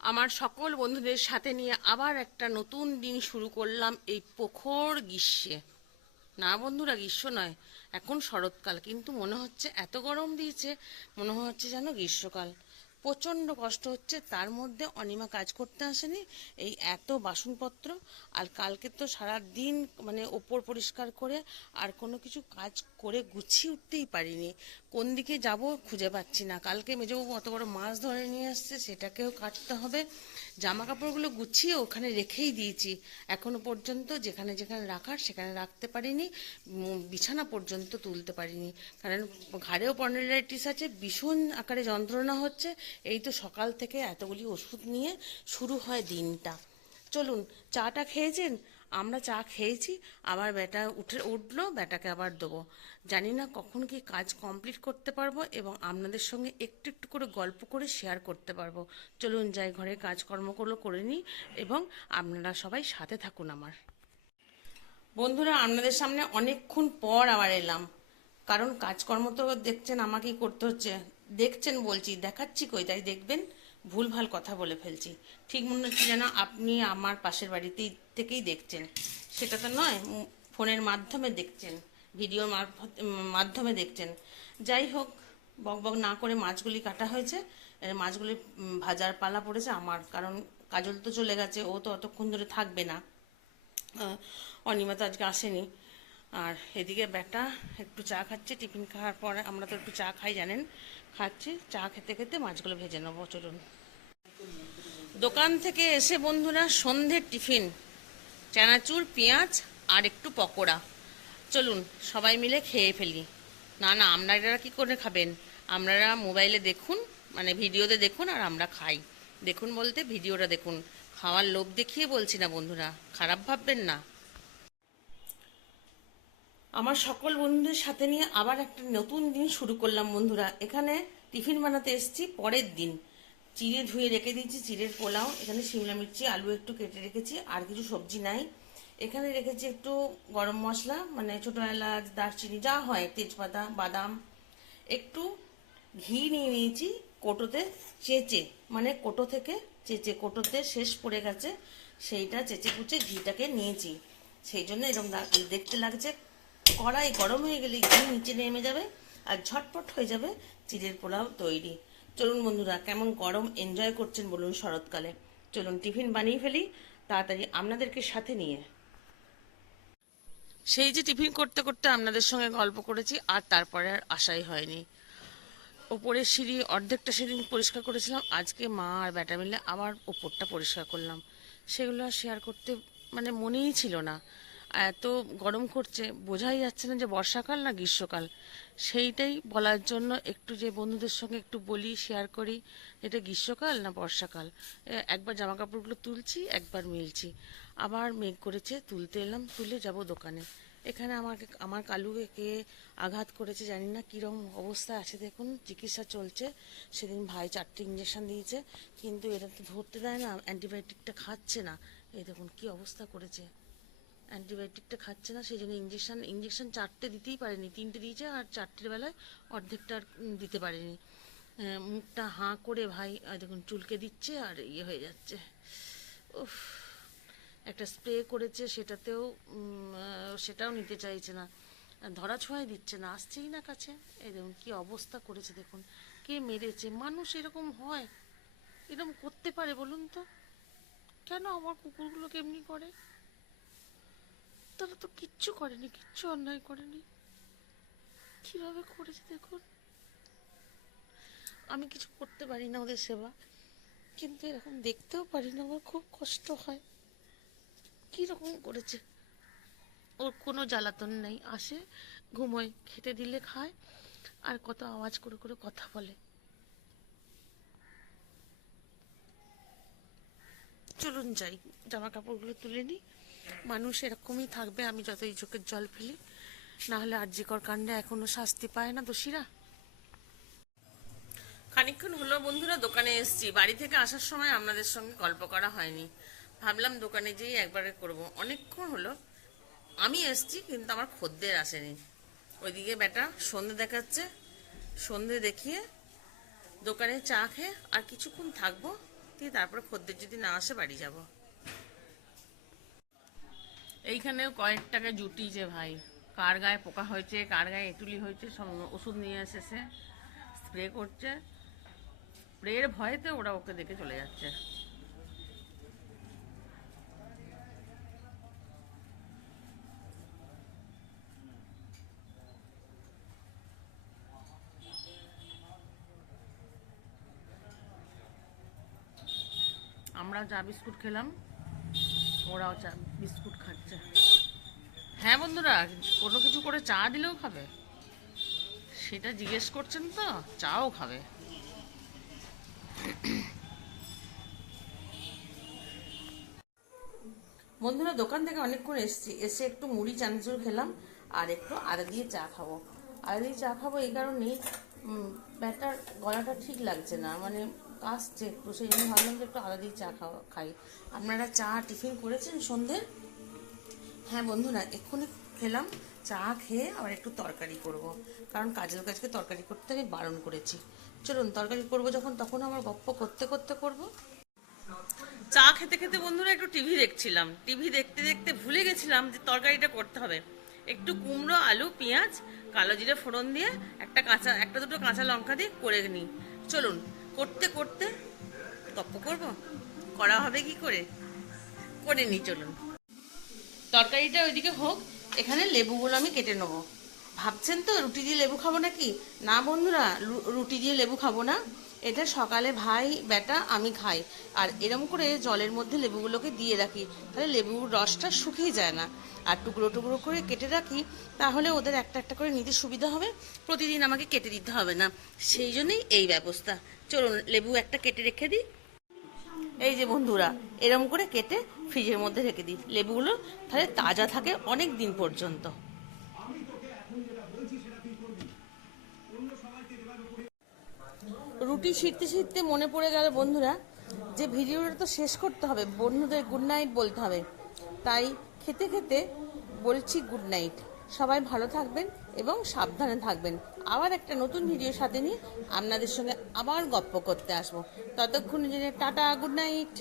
আমার সকল বন্ধুদের সাথে নিয়ে আবার একটা নতুন দিন শুরু করলাম এই প্রখর গ্রীষ্মে। না বন্ধুরা, গ্রীষ্ম নয়, এখন শরৎকাল, কিন্তু মনে হচ্ছে এত গরম দিয়েছে, মনে হচ্ছে যেন গ্রীষ্মকাল। প্রচণ্ড কষ্ট হচ্ছে। তার মধ্যে অনিমা কাজ করতে আসেনি, এই এত বাসনপত্র। আর কালকে তো সারা দিন মানে ওপর পরিষ্কার করে আর কোনো কিছু কাজ করে গুছিয়ে উঠতেই পারিনি। কোন দিকে যাব খুঁজে পাচ্ছি না। কালকে মেজবাবু অত বড় মাছ ধরে নিয়ে আসছে, সেটাকেও কাটতে হবে। জামা কাপড়গুলো গুছিয়ে ওখানে রেখেই দিয়েছি, এখনো পর্যন্ত যেখানে যেখানে রাখার সেখানে রাখতে পারিনি। বিছানা পর্যন্ত তুলতে পারিনি, কারণ ঘাড়েও পন্ডাইটিস আছে, ভীষণ আকারে যন্ত্রণা হচ্ছে। এই তো সকাল থেকে এতগুলি ওষুধ নিয়ে শুরু হয় দিনটা। চলুন, চাটা খেয়েছেন? আমরা চা খেয়েছি, আবার বেটা উঠলো, বেটাকে আবার দেবো। জানি না কখন কি কাজ কমপ্লিট করতে পারবো এবং আপনাদের সঙ্গে একটু একটু করে গল্প করে শেয়ার করতে পারবো। চলুন যাই, ঘরে কাজকর্মগুলো করে নিই এবং আপনারা সবাই সাথে থাকুন আমার। বন্ধুরা, আপনাদের সামনে অনেকক্ষণ পর আবার এলাম, কারণ কাজকর্ম তো দেখছেন আমাকেই করতে হচ্ছে। দেখছেন বলছি, দেখাচ্ছি কই, তাই দেখবেন ভুলভাল কথা বলে ফেলছি। ঠিক মনে হচ্ছে যেন আপনি আমার পাশের বাড়িতেই থেকেই দেখছেন, সেটা তো নয়। ফোনের মাধ্যমে দেখছেন, ভিডিওর মাধ্যমে দেখছেন। যাই হোক, বক বক না করে মাছগুলি কাটা হয়েছে। মাছগুলি ভাজার পালা পড়েছে আমার, কারণ কাজল তো চলে গেছে, ও তো অতক্ষণ ধরে থাকবে না। অনিমা তো আজকে আসেনি। আর এদিকে বেটা একটু চা খাচ্ছে, টিফিন খাওয়ার পরে আমরা তো একটু চা খাই জানেন, খাচ্ছি। চা খেতে খেতে মাছগুলো ভেজে নেবো। চলুন। দোকান থেকে এসে বন্ধুরা সন্ধ্যের টিফিন, চানাচুর, পেঁয়াজ আর একটু পকোড়া। চলুন সবাই মিলে খেয়ে ফেলি। না না, আপনারা কি করে খাবেন? আপনারা মোবাইলে দেখুন, মানে ভিডিওতে দেখুন, আর আমরা খাই। দেখুন বলতে ভিডিওটা দেখুন, খাওয়ার লোভ দেখিয়ে বলছি না বন্ধুরা, খারাপ ভাববেন না। আমার সকল বন্ধুদের সাথে নিয়ে আবার একটা নতুন দিন শুরু করলাম বন্ধুরা। এখানে টিফিন বানাতে এসেছি পরের দিন। চিড়ে ধুয়ে রেখে দিয়েছি, চিড়ের পোলাও। এখানে শিমলা মির্চি, আলু একটু কেটে রেখেছি, আর কিছু সবজি নাই। এখানে রেখেছি একটু গরম মশলা, মানে ছোটো এলাচ, দারচিনি, যা হয়, তেজপাতা, বাদাম। একটু ঘি নিয়ে নিয়েছি কোটোতে চেঁচে, মানে কোটো থেকে চেঁচে, কোটোতে শেষ পড়ে গেছে, সেইটা চেঁচে কুচে ঘিটাকে নিয়েছি। সেই জন্য এরকম দেখতে লাগছে। কড়াই গরম হয়ে গেলে ঘি নিচে নেমে যাবে আর ঝটপট হয়ে যাবে চিড়ের পোলাও তৈরি। চলুন বন্ধুরা, কেমন গরম এনজয় করছেন বলুন শরৎকালে। চলুন টিফিন বানিয়ে ফেলি তাড়াতাড়ি আপনাদেরকে সাথে নিয়ে। সেই যে টিফিন করতে করতে আপনাদের সঙ্গে গল্প করেছি, আর তারপরে আর আশাই হয়নি। ওপরের সিঁড়ি অর্ধেকটা সেদিন পরিষ্কার করেছিলাম, আজকে মা আর ব্যাটা মিলে আবার ওপরটা পরিষ্কার করলাম। সেগুলো আর শেয়ার করতে মানে মনেই ছিল না। এত গরম করছে, বোঝাই যাচ্ছে না যে বর্ষাকাল না গ্রীষ্মকাল। সেইটাই বলার জন্য একটু যে বন্ধুদের সঙ্গে একটু বলি, শেয়ার করি, এটা গ্রীষ্মকাল না বর্ষাকাল। একবার জামা কাপড়গুলো তুলছি, একবার মিলছি। আবার মেঘ করেছে, তুলতে এলাম, তুলে যাব দোকানে। এখানে আমার কালুকে কে আঘাত করেছে জানি না, কীরকম অবস্থা আছে দেখুন, চিকিৎসা চলছে। সেদিন ভাই 4টে ইঞ্জেকশন দিয়েছে, কিন্তু এটা তো ধরতে দেয় না, অ্যান্টিবায়োটিকটা খাচ্ছে না। এই দেখুন কি অবস্থা করেছে, অ্যান্টিবায়োটিকটা খাচ্ছে না, সেই জন্য ইঞ্জেকশন 4টে দিতেই পারেনি, 3টে দিয়েছে, আর 4টের বেলায় অর্ধেকটা আর দিতে পারেনি। মুখটা হাঁ করে ভাই দেখুন চুলকে দিচ্ছে আর ইয়ে হয়ে যাচ্ছে। উফ, একটা স্প্রে করেছে, সেটাও নিতে চাইছে না, ধরা ছোঁয়াই দিচ্ছে না, আসছেই না কাছে। এই দেখুন কি অবস্থা করেছে দেখুন। কে মেরেছে? মানুষ এরকম হয়, এরকম করতে পারে বলুন তো? কেন আমার কুকুরগুলো কেমনি করে? তারা তো কিচ্ছু করেনি, কিচ্ছু অন্যায় করেনি, কিভাবে করেছে দেখুন। আমি কিছু করতে পারি না ওদের সেবা, কিন্তু এরকম দেখতেও পারি না, আমার খুব কষ্ট হয়। কিরকম করেছে? ওর কোনো জ্বালাতন নেই, আসে, ঘুমোয়, খেতে দিলে খায়, আর কত আওয়াজ করে করে কথা বলে। চলুন যাই, জামা কাপড়গুলো তুলে নিই। মানুষ এরকমই থাকবে আমি যতই চোখের জল ফেলি, না হলে আর্যিকর কাণ্ডে এখনো শাস্তি পায় না দোষীরা। খানিকক্ষণ হলো বন্ধুরা দোকানে এসেছি, বাড়ি থেকে আসার সময় আপনাদের সঙ্গে গল্প করা হয়নি, ভাবলাম দোকানে যেই একবারে করব। অনেকক্ষণ হলো আমি এসেছি, কিন্তু আমার খদ্দের আসেনি। ওইদিকে বেটা সন্ধে দেখাচ্ছে, সন্ধে দেখিয়ে দোকানে চা খেয়ে আর কিছুক্ষণ থাকবো, দিয়ে তারপরে খদ্দের যদি না আসে বাড়ি যাব। এইখানেও কয়েকটাকে জুটিয়েছে ভাই, কার গায়ে পোকা হয়েছে, কার গায়ে এঁটুলি হয়েছে, সব ওষুধ নিয়ে এসেছে, স্প্রে করছে। স্প্রের ভয়েতে ওরা ওকে দেখে চলে যাচ্ছে। আমরাও চা বিস্কুট খেলাম, ওরাও চা বিস্কুট খাচ্ছে। হ্যাঁ বন্ধুরা, কোনো কিছু করে চা দিলেও খাবে সেটা জিজ্ঞেস করছেন তো? চাও খাবে। বন্ধুরা, দোকান থেকে অনেকক্ষণ এসে একটু মুড়ি চানাচুর খেলাম আর একটু আদা দিয়ে চা খাবো। আদা দিয়ে চা খাবো এই কারণেই, ব্যাটার গলাটা ঠিক লাগছে না, মানে কাশছে একটু, সেই জন্য ভাবলাম যে একটু আদা দিয়ে চা খাই। আপনারা চা টিফিন করেছেন সন্ধ্যে? হ্যাঁ বন্ধুরা, এক্ষুনি খেলাম। চা খেয়ে আবার একটু তরকারি করব, কারণ কাজের কাজকে তরকারি করতে আমি বারণ করেছি। চলুন, তরকারি করব যখন তখন আমার গপ্প করতে করতে করব। চা খেতে খেতে বন্ধুরা একটু টিভি দেখছিলাম। টিভি দেখতে দেখতে ভুলে গেছিলাম যে তরকারিটা করতে হবে। একটু কুমড়ো, আলু, পেঁয়াজ, কালো জিরে ফোড়ন দিয়ে একটা দুটো কাঁচা লঙ্কা দিয়ে করে নিই। চলুন, করতে করতে গপ্প করব। করা হবে কি করে নিই, চলুন। তরকারিটা ওইদিকে হোক, এখানে লেবুগুলো আমি কেটে নেবো। ভাবছেন তো রুটি দিয়ে লেবু খাবো নাকি? না বন্ধুরা, রুটি দিয়ে লেবু খাবো না। এটা সকালে ভাই বেটা আমি খাই, আর এরম করে জলের মধ্যে লেবুগুলোকে দিয়ে রাখি, তাহলে লেবুর রসটা শুকিয়ে যায় না। আর টুকরো টুকরো করে কেটে রাখি, তাহলে ওদের একটা একটা করে নিতে সুবিধা হবে, প্রতিদিন আমাকে কেটে দিতে হবে না। সেই জন্যই এই ব্যবস্থা। চলুন, লেবু একটা কেটে রেখে দিই। এই যে বন্ধুরা, এরম করে কেটে ফ্রিজের মধ্যে রেখে দিই লেবুগুলো, তাহলে তাজা থাকে অনেক দিন পর্যন্ত। রুটি শিখতে শিখতে মনে পড়ে গেল বন্ধুরা, যে ভিডিওটা তো শেষ করতে হবে, বন্ধুদের গুড নাইট বলতে হবে। তাই খেতে খেতে বলছি গুড নাইট। সবাই ভালো থাকবেন এবং সাবধানে থাকবেন। আবার একটা নতুন ভিডিওর সাথে নিয়ে আপনাদের সঙ্গে আবার গপ্প করতে আসবো। ততক্ষণ জন্য টাটা, গুড নাইট।